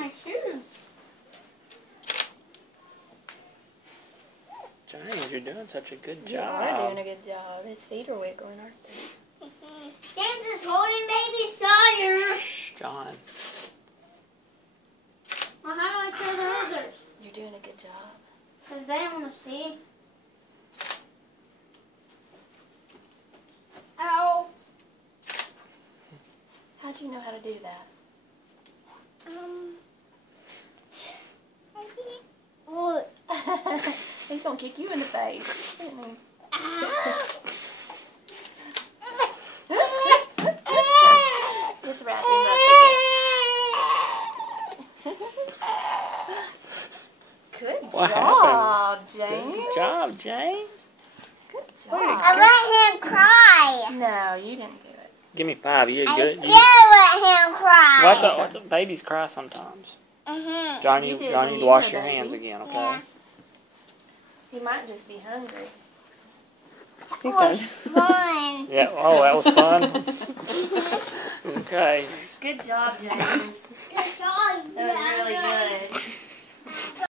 my shoes. James, you're doing such a good job. You are doing a good job. His feet are wiggling, aren't they? James is holding baby Sawyer. Shh, John. Well, how do I tell the others? You're doing a good job. Because they want to see. Ow. How'd you know how to do that? What? He's going to kick you in the face. Isn't he? Let's wrap him up again. Good What job, happened? James. Good job, James. Good Way to job. go. I let him cry. No, you didn't do it. Give me 5. You're good. I did let him cry. What's up? Babies cry sometimes. Mm-hmm. John, You you did need when to you wash were your a baby. hands again, okay? Yeah. He might just be hungry. It was fun. Yeah. Oh, that was fun. Okay. Good job, James. Good job. That was really good.